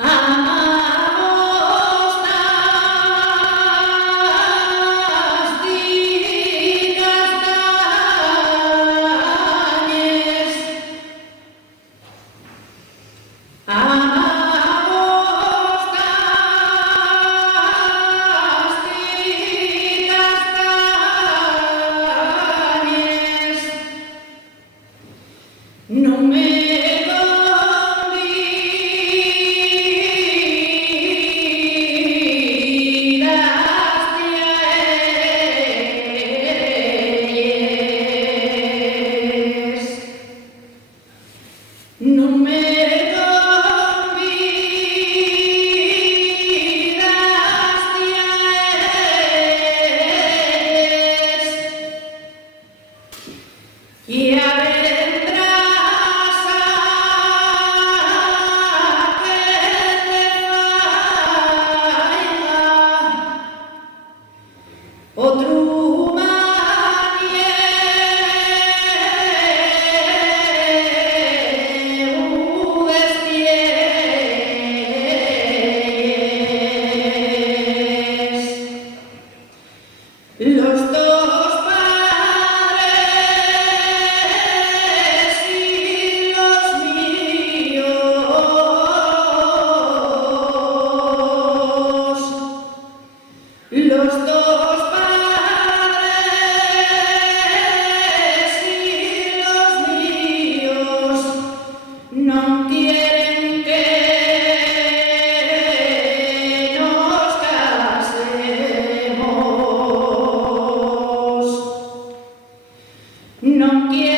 Amaos nas digas dañes, amaos nas digas dañes, non me non me convidaste a ellas, y a vendrás a que te faiga outro los dos padres y los míos, los dos padres y los míos no quieren que nos casemos. No quiero